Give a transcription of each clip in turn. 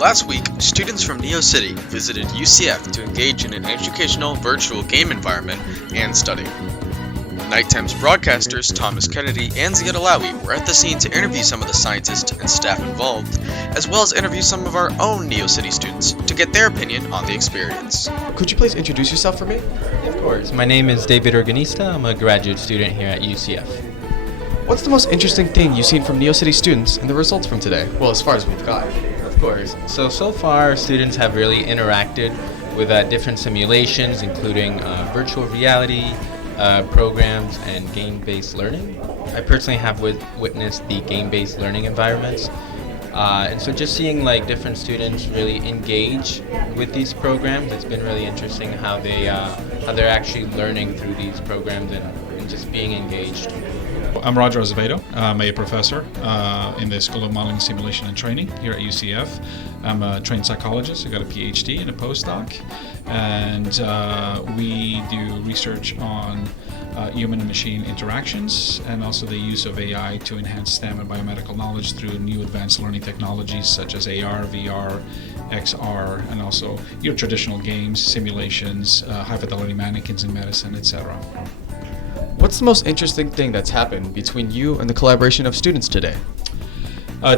Last week, students from NeoCity visited UCF to engage in an educational virtual game environment and study. Nighttime's broadcasters Thomas Kennedy and Ziad Alawi were at the scene to interview some of the scientists and staff involved, as well as interview some of our own NeoCity students to get their opinion on the experience. Could you please introduce yourself for me? Of course. My name is David Organista. I'm a graduate student here at UCF. What's the most interesting thing you've seen from NeoCity students and the results from today? Well, as far as we've got. Of course. So far, students have really interacted with different simulations, including virtual reality, programs, and game-based learning. I personally have witnessed the game-based learning environments. And so just seeing different students really engage with these programs, it's been really interesting how they're actually learning through these programs and just being engaged. I'm Roger Azevedo. I'm a professor in the School of Modeling, Simulation, and Training here at UCF. I'm a trained psychologist. I got a PhD and a postdoc. And we do research on human and machine interactions and also the use of AI to enhance STEM and biomedical knowledge through new advanced learning technologies such as AR, VR, XR, and also your traditional games, simulations, high-fidelity mannequins in medicine, etc. What's the most interesting thing that's happened between you and the collaboration of students today?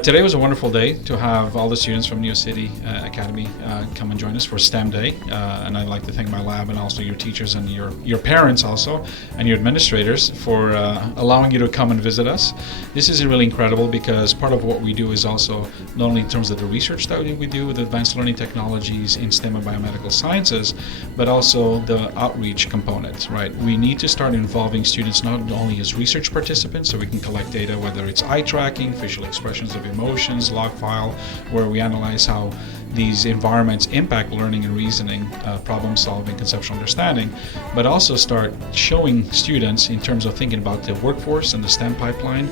Today was a wonderful day to have all the students from NeoCity Academy come and join us for STEM Day. And I'd like to thank my lab and also your teachers and your parents also, and your administrators for allowing you to come and visit us. This is really incredible because part of what we do is also not only in terms of the research that we do with advanced learning technologies in STEM and biomedical sciences, but also the outreach component, right? We need to start involving students not only as research participants so we can collect data, whether it's eye tracking, facial expressions of emotions, log file, where we analyze how these environments impact learning and reasoning, problem solving, conceptual understanding, but also start showing students in terms of thinking about the workforce and the STEM pipeline.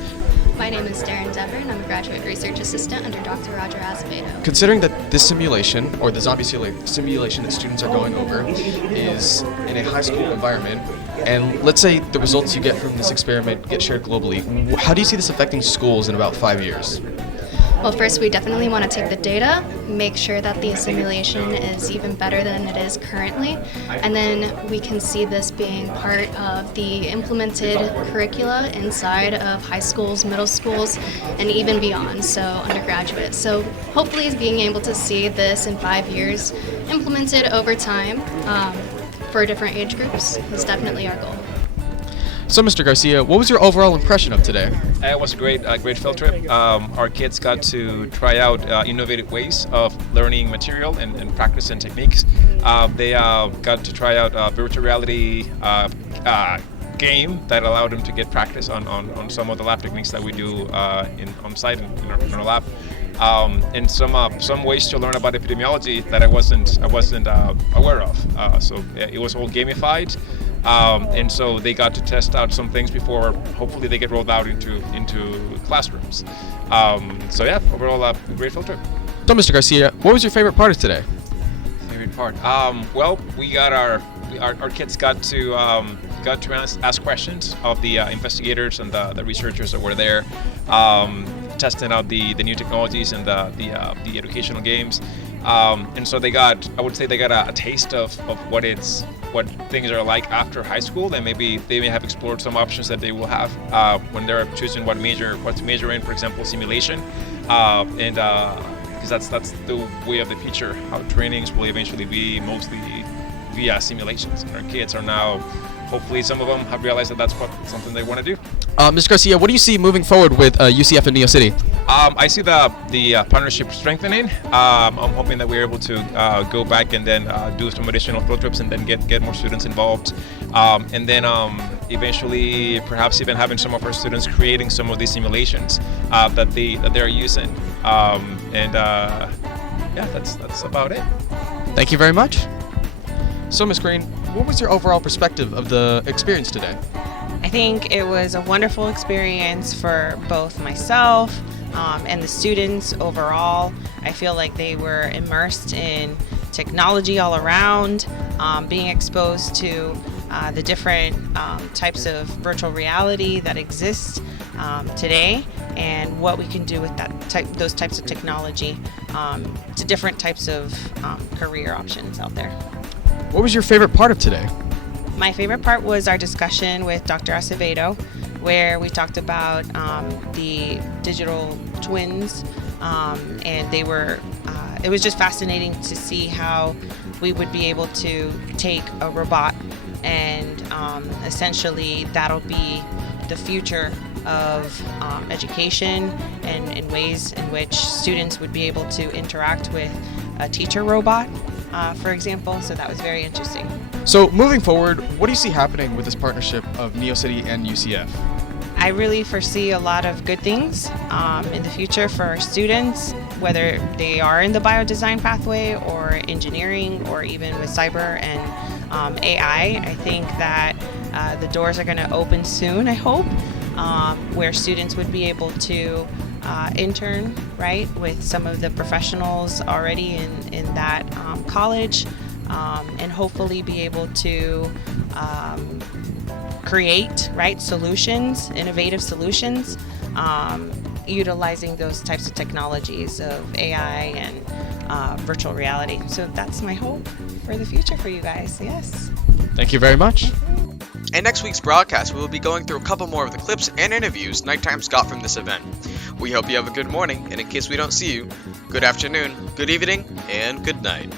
My name is Darren Dever, and I'm a graduate research assistant under Dr. Roger Azevedo. Considering that this simulation, or the zombie simulation that students are going over, is in a high school environment, and let's say the results you get from this experiment get shared globally, how do you see this affecting schools in about 5 years? Well, first, we definitely want to take the data, make sure that the simulation is even better than it is currently, and then we can see this being part of the implemented curricula inside of high schools, middle schools, and even beyond, so undergraduate. So hopefully being able to see this in 5 years implemented over time for different age groups is definitely our goal. So, Mr. Garcia, what was your overall impression of today? It was a great field trip. Our kids got to try out innovative ways of learning material and practice and techniques. They got to try out a virtual reality game that allowed them to get practice on some of the lab techniques that we do on site in our lab. And some ways to learn about epidemiology that I wasn't aware of. So it was all gamified. And so they got to test out some things before hopefully they get rolled out into classrooms. So yeah, overall a great field trip. So, Mr. Garcia, what was your favorite part of today? Favorite part? Well, we got our kids got to ask questions of the investigators and the researchers that were there, testing out the new technologies and the educational games. And so I would say they got a taste of what things are like after high school, and maybe they may have explored some options that they will have when they're choosing what to major in, for example, simulation, and because that's the way of the future. How trainings will eventually be mostly via simulations, and our kids are now. Hopefully, some of them have realized that that's something they want to do. Mr. Garcia, what do you see moving forward with UCF and NeoCity? I see the partnership strengthening. I'm hoping that we're able to go back and then do some additional field trips and then get more students involved. And then eventually, perhaps even having some of our students creating some of these simulations that they're using. Yeah, that's about it. Thank you very much. So, Ms. Green, what was your overall perspective of the experience today? I think it was a wonderful experience for both myself and the students overall. I feel like they were immersed in technology all around, being exposed to the different types of virtual reality that exist today, and what we can do with those types of technology to different types of career options out there. What was your favorite part of today? My favorite part was our discussion with Dr. Acevedo, where we talked about the digital twins, and they were. It was just fascinating to see how we would be able to take a robot and essentially that'll be the future of education and in ways in which students would be able to interact with a teacher robot, for example. So that was very interesting. So moving forward, what do you see happening with this partnership of NeoCity and UCF? I really foresee a lot of good things in the future for our students, whether they are in the biodesign pathway or engineering or even with cyber and AI. I think that the doors are going to open soon, I hope, where students would be able to intern, right, with some of the professionals already in that college, and hopefully be able to create, right, solutions, innovative solutions, utilizing those types of technologies of AI and virtual reality. So that's my hope for the future for you guys. Yes. Thank you very much. In next week's broadcast, we will be going through a couple more of the clips and interviews Night Times got from this event. We hope you have a good morning, and in case we don't see you, good afternoon, good evening, and good night.